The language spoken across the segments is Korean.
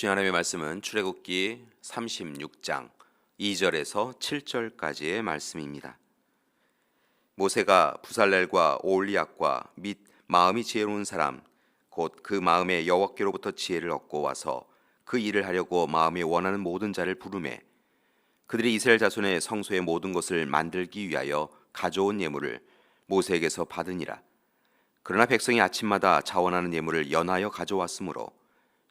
주신 하나님의 말씀은 출애굽기 36장 2절에서 7절까지의 말씀입니다. 모세가 부살렐과 올리압과 및 마음이 지혜로운 사람 곧 그 마음에 여호와께로부터 지혜를 얻고 와서 그 일을 하려고 마음이 원하는 모든 자를 부르매 그들이 이스라엘 자손의 성소의 모든 것을 만들기 위하여 가져온 예물을 모세에게서 받으니라. 그러나 백성이 아침마다 자원하는 예물을 연하여 가져왔으므로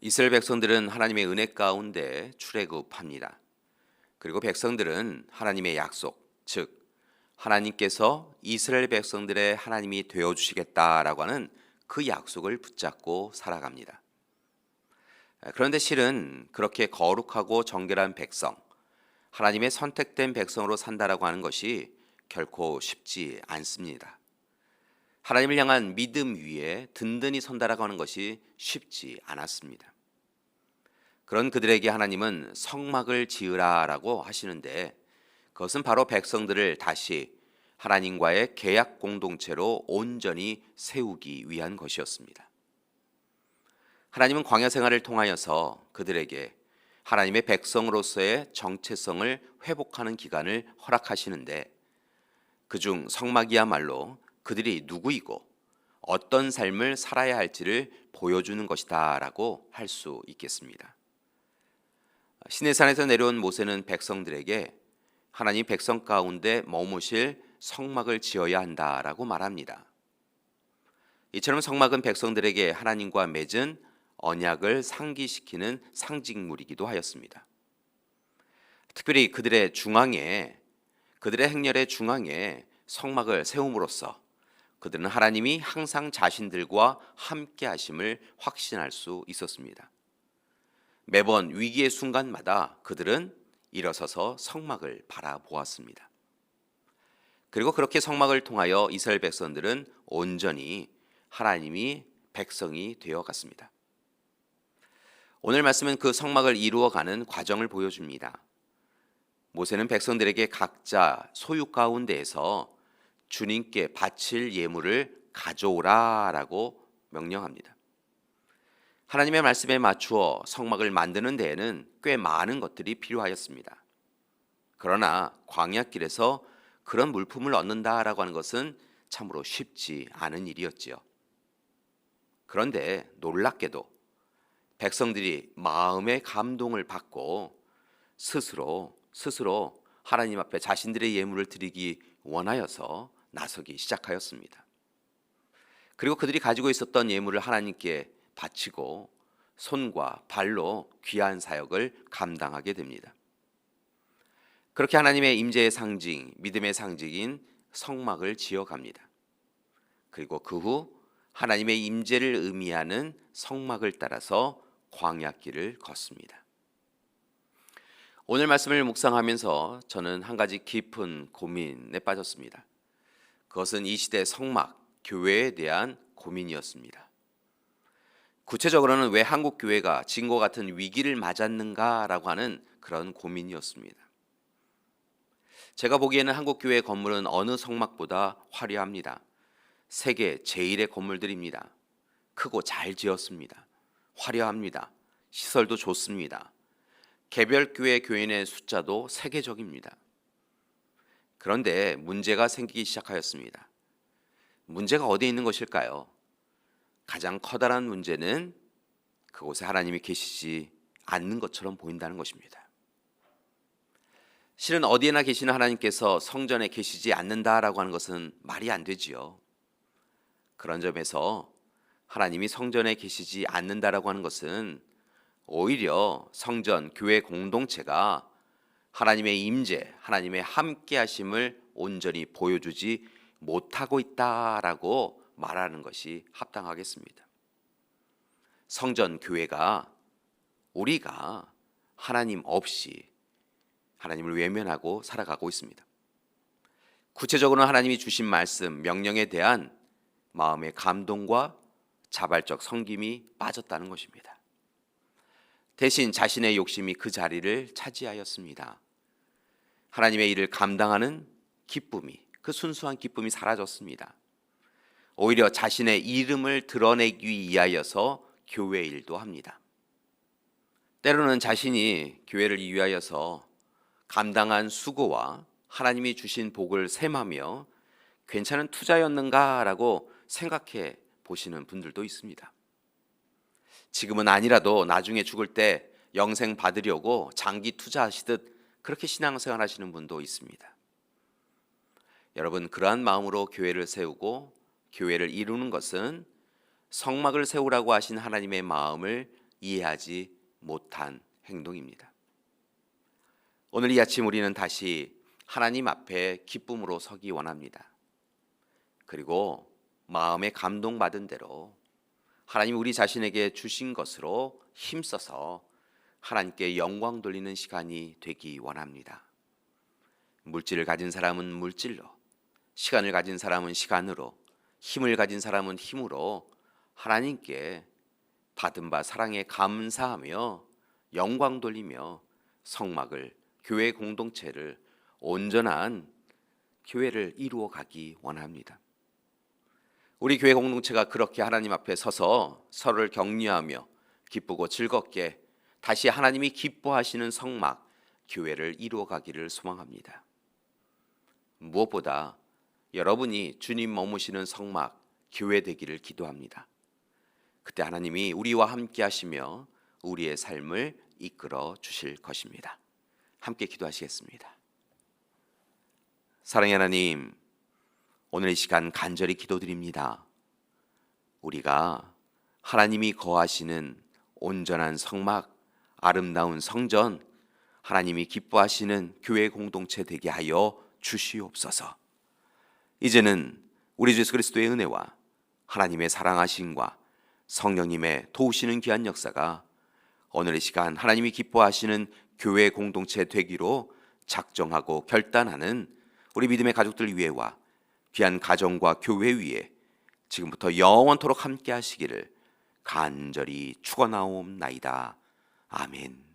이스라엘 백성들은 하나님의 은혜 가운데 출애굽합니다. 그리고 백성들은 하나님의 약속, 즉 하나님께서 이스라엘 백성들의 하나님이 되어 주시겠다라고 하는 그 약속을 붙잡고 살아갑니다. 그런데 실은 그렇게 거룩하고 정결한 백성, 하나님의 선택된 백성으로 산다라고 하는 것이 결코 쉽지 않습니다. 하나님을 향한 믿음 위에 든든히 선다라고 하는 것이 쉽지 않았습니다. 그런 그들에게 하나님은 성막을 지으라라고 하시는데 그것은 바로 백성들을 다시 하나님과의 계약 공동체로 온전히 세우기 위한 것이었습니다. 하나님은 광야 생활을 통하여서 그들에게 하나님의 백성으로서의 정체성을 회복하는 기간을 허락하시는데 그중 성막이야말로 그들이 누구이고 어떤 삶을 살아야 할지를 보여주는 것이다라고 할 수 있겠습니다. 시내산에서 내려온 모세는 백성들에게 하나님 백성 가운데 머무실 성막을 지어야 한다라고 말합니다. 이처럼 성막은 백성들에게 하나님과 맺은 언약을 상기시키는 상징물이기도 하였습니다. 특별히 그들의 중앙에 그들의 행렬의 중앙에 성막을 세움으로써 그들은 하나님이 항상 자신들과 함께 하심을 확신할 수 있었습니다. 매번 위기의 순간마다 그들은 일어서서 성막을 바라보았습니다. 그리고 그렇게 성막을 통하여 이스라엘 백성들은 온전히 하나님이 백성이 되어 갔습니다. 오늘 말씀은 그 성막을 이루어가는 과정을 보여줍니다. 모세는 백성들에게 각자 소유 가운데에서 주님께 바칠 예물을 가져오라라고 명령합니다. 하나님의 말씀에 맞추어 성막을 만드는 데에는 꽤 많은 것들이 필요하였습니다. 그러나 광야길에서 그런 물품을 얻는다라고 하는 것은 참으로 쉽지 않은 일이었지요. 그런데 놀랍게도 백성들이 마음의 감동을 받고 스스로 스스로 하나님 앞에 자신들의 예물을 드리기 원하여서 나서기 시작하였습니다. 그리고 그들이 가지고 있었던 예물을 하나님께 바치고 손과 발로 귀한 사역을 감당하게 됩니다. 그렇게 하나님의 임재의 상징, 믿음의 상징인 성막을 지어 갑니다. 그리고 그 후 하나님의 임재를 의미하는 성막을 따라서 광야길을 걷습니다. 오늘 말씀을 묵상하면서 저는 한 가지 깊은 고민에 빠졌습니다. 그것은 이 시대 성막, 교회에 대한 고민이었습니다. 구체적으로는 왜 한국 교회가 진과 같은 위기를 맞았는가라고 하는 그런 고민이었습니다. 제가 보기에는 한국 교회 건물은 어느 성막보다 화려합니다. 세계 제일의 건물들입니다. 크고 잘 지었습니다. 화려합니다. 시설도 좋습니다. 개별 교회 교인의 숫자도 세계적입니다. 그런데 문제가 생기기 시작하였습니다. 문제가 어디에 있는 것일까요? 가장 커다란 문제는 그곳에 하나님이 계시지 않는 것처럼 보인다는 것입니다. 실은 어디에나 계시는 하나님께서 성전에 계시지 않는다라고 하는 것은 말이 안 되지요. 그런 점에서 하나님이 성전에 계시지 않는다라고 하는 것은 오히려 성전 교회 공동체가 하나님의 임재, 하나님의 함께 하심을 온전히 보여주지 못하고 있다라고 말하는 것이 합당하겠습니다. 성전 교회가 우리가 하나님 없이 하나님을 외면하고 살아가고 있습니다. 구체적으로는 하나님이 주신 말씀, 명령에 대한 마음의 감동과 자발적 섬김이 빠졌다는 것입니다. 대신 자신의 욕심이 그 자리를 차지하였습니다. 하나님의 일을 감당하는 기쁨이, 그 순수한 기쁨이 사라졌습니다. 오히려 자신의 이름을 드러내기 위하여서 교회 일도 합니다. 때로는 자신이 교회를 위하여서 감당한 수고와 하나님이 주신 복을 셈하며 괜찮은 투자였는가라고 생각해 보시는 분들도 있습니다. 지금은 아니라도 나중에 죽을 때 영생 받으려고 장기 투자하시듯 그렇게 신앙생활 하시는 분도 있습니다. 여러분 그러한 마음으로 교회를 세우고 교회를 이루는 것은 성막을 세우라고 하신 하나님의 마음을 이해하지 못한 행동입니다. 오늘 이 아침 우리는 다시 하나님 앞에 기쁨으로 서기 원합니다. 그리고 마음에 감동받은 대로 하나님 우리 자신에게 주신 것으로 힘써서 하나님께 영광 돌리는 시간이 되기 원합니다. 물질을 가진 사람은 물질로, 시간을 가진 사람은 시간으로, 힘을 가진 사람은 힘으로 하나님께 받은 바 사랑에 감사하며 영광 돌리며 성막을 교회 공동체를 온전한 교회를 이루어 가기 원합니다. 우리 교회 공동체가 그렇게 하나님 앞에 서서 서로를 격려하며 기쁘고 즐겁게 다시 하나님이 기뻐하시는 성막 교회를 이루어 가기를 소망합니다. 무엇보다 여러분이 주님 머무시는 성막 교회 되기를 기도합니다. 그때 하나님이 우리와 함께 하시며 우리의 삶을 이끌어 주실 것입니다. 함께 기도하시겠습니다. 사랑의 하나님, 오늘 이 시간 간절히 기도드립니다. 우리가 하나님이 거하시는 온전한 성막, 아름다운 성전, 하나님이 기뻐하시는 교회 공동체 되게 하여 주시옵소서. 이제는 우리 주 예수 그리스도의 은혜와 하나님의 사랑하심과 성령님의 도우시는 귀한 역사가 오늘 이 시간 하나님이 기뻐하시는 교회 공동체 되기로 작정하고 결단하는 우리 믿음의 가족들 위에와 귀한 가정과 교회 위에 지금부터 영원토록 함께 하시기를 간절히 축원하옵나이다. 아멘.